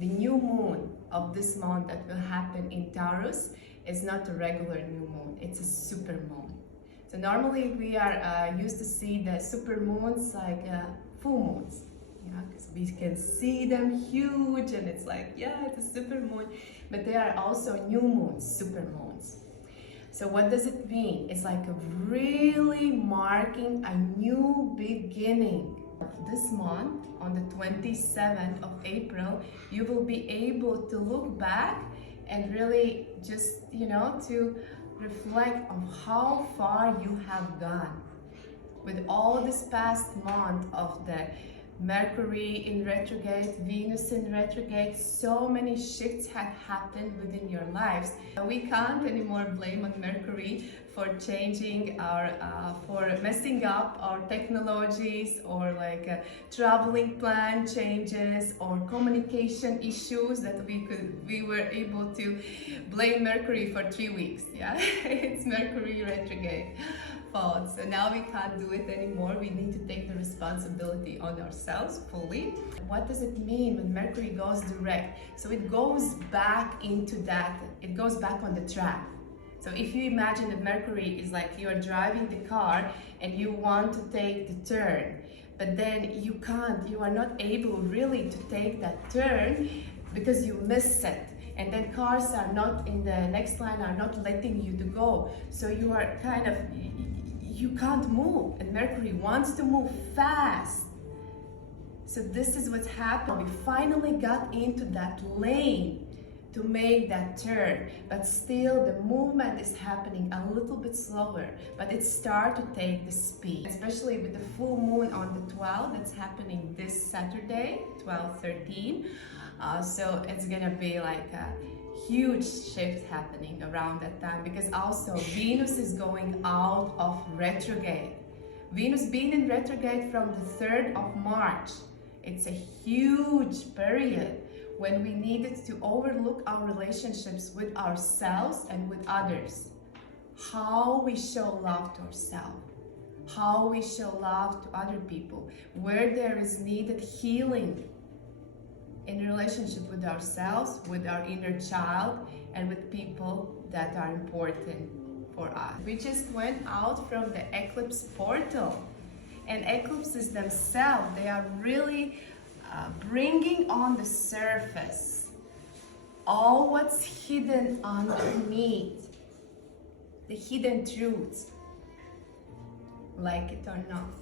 The new moon of this month that will happen in Taurus is not a regular new moon, it's a super moon. So normally we are used to see the super moons like full moons, because we can see them huge and it's like, yeah, it's a super moon, but they are also new moons, super moons. So what does it mean? It's like a really marking a new beginning. This month, on the 27th of April, you will be able to look back and really just, to reflect on how far you have gone. With all this past month of the Mercury in retrograde, Venus in retrograde, so many shifts have happened within your lives. We can't anymore blame on Mercury for changing for messing up our technologies or like traveling plan changes or communication issues that we were able to blame Mercury for 3 weeks. Yeah, it's Mercury retrograde fault. So now we can't do it anymore. We need to take the responsibility on ourselves fully. What does it mean when Mercury goes direct? So it goes back into that, it goes back on the track. So if you imagine that Mercury is like you're driving the car and you want to take the turn, but then you can't, you are not able really to take that turn because you miss it. And then cars are not in the next line, are not letting you to go. So you are kind of, you can't move, and Mercury wants to move fast. So this is what's happened. We finally got into that lane to make that turn, but still the movement is happening a little bit slower, but it starts to take the speed, especially with the full moon on the 12th that's happening this Saturday, 12/13. So it's gonna be like a huge shift happening around that time, because also Venus is going out of retrograde. Venus being in retrograde from the 3rd of March. It's a huge period when we needed to overlook our relationships with ourselves and with others. How we show love to ourselves, how we show love to other people, where there is needed healing in relationship with ourselves, with our inner child, and with people that are important for us. We just went out from the eclipse portal, and eclipses themselves, they are really bringing on the surface all what's hidden underneath, the hidden truths, like it or not.